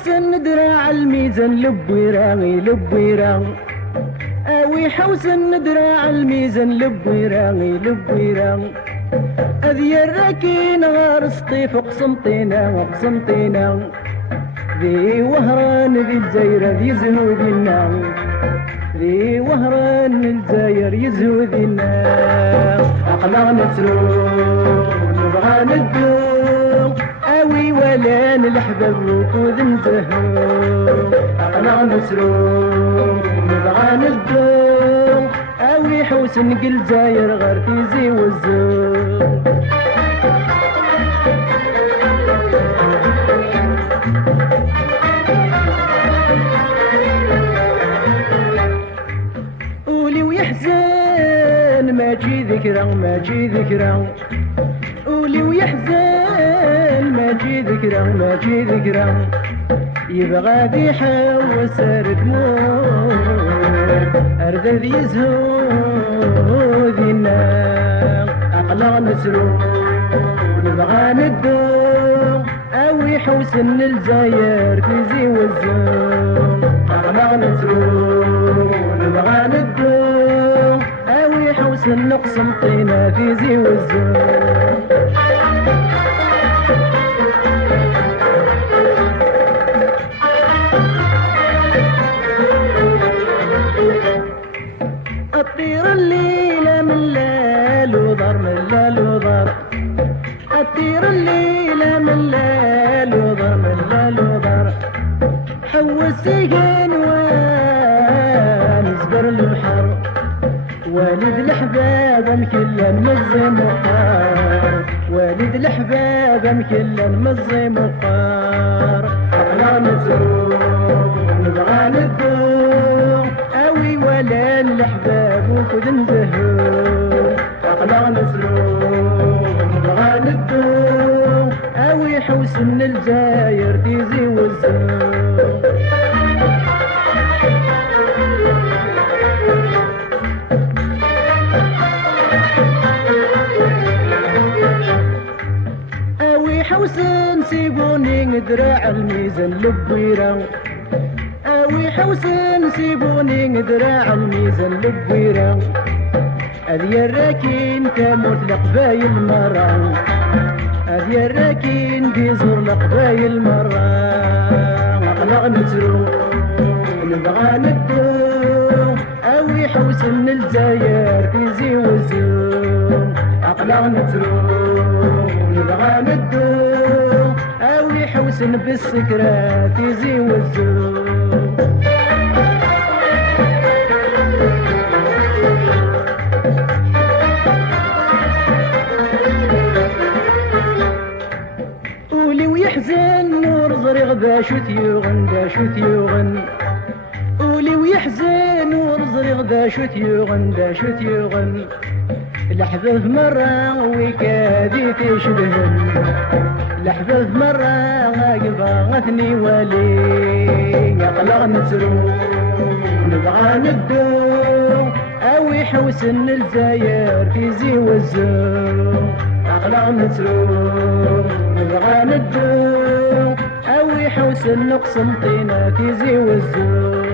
حوسن دراع الميزان لبويراغي لبويراغي اوي حوسن دراع الميزان لبويراغي لبويراغي اذي الراكين غار سطيف قسمطينا قسمطينا ذي وهران ذي الجزاير ذي زهودنا ذي وهران الجزاير يزهودنا عقلنا نسرو نبغى ندو اوي ولا الحباب ركود نزهو عقلنا نسرو نبغى ندو اوي حوسن الجزاير غير تيزي وزو ماجي ذكرى ماجي ذكرى قولي ويحزن ماجي ذكرى ماجي ذكرى يبغى ذي حوس ركمور أردد يزهو ذينا أقلع نسرو نبغى ندو أو يحوسن الجزاير تزي والزوم أقلع نسرو نبغى ندو حوسن نقسم طينا في زي والزوم أطير الليلة من ليل وضر من ليل وضر أطير الليلة من ليل وضر من ليل وضر حوسيقين ونزبر البحر والد الحباب مكلا مزي مقار والد الحباب مكلا مزي مقار على نزور نبغى ندو اوي ولا الحباب وخذ نزهو على نزور نبغى ندو اوي حوسن الجزاير تيزي والزور حوسن سيبوني دراع الميزان لبويرا اوي حوسن سيبوني دراع الميزان لبويرا اذي الراكين تموت لقبايل مرة اذي الراكين بيزور لقبايل مرة اقلع نزرو نبغى ندو اوي حوسن الجزاير تيزي وزو اقلع نزرو نبغى ندو اوي حوسن بالسكرات يزي والزو قولي ويحزن نور زريغ باشو تيوغن باشو تيوغن قولي ويحزن نور زريغ باشو تيوغن باشو تيوغن لحظة مرة وكادي تشبهن لحظة مرة قبغتني ولي يقلق نسرو نبغى ندو اوي حوسن الجزاير في زي والزو اقلق نسرو نبغى ندو اوي حوسن نقسم طينا في زي والزو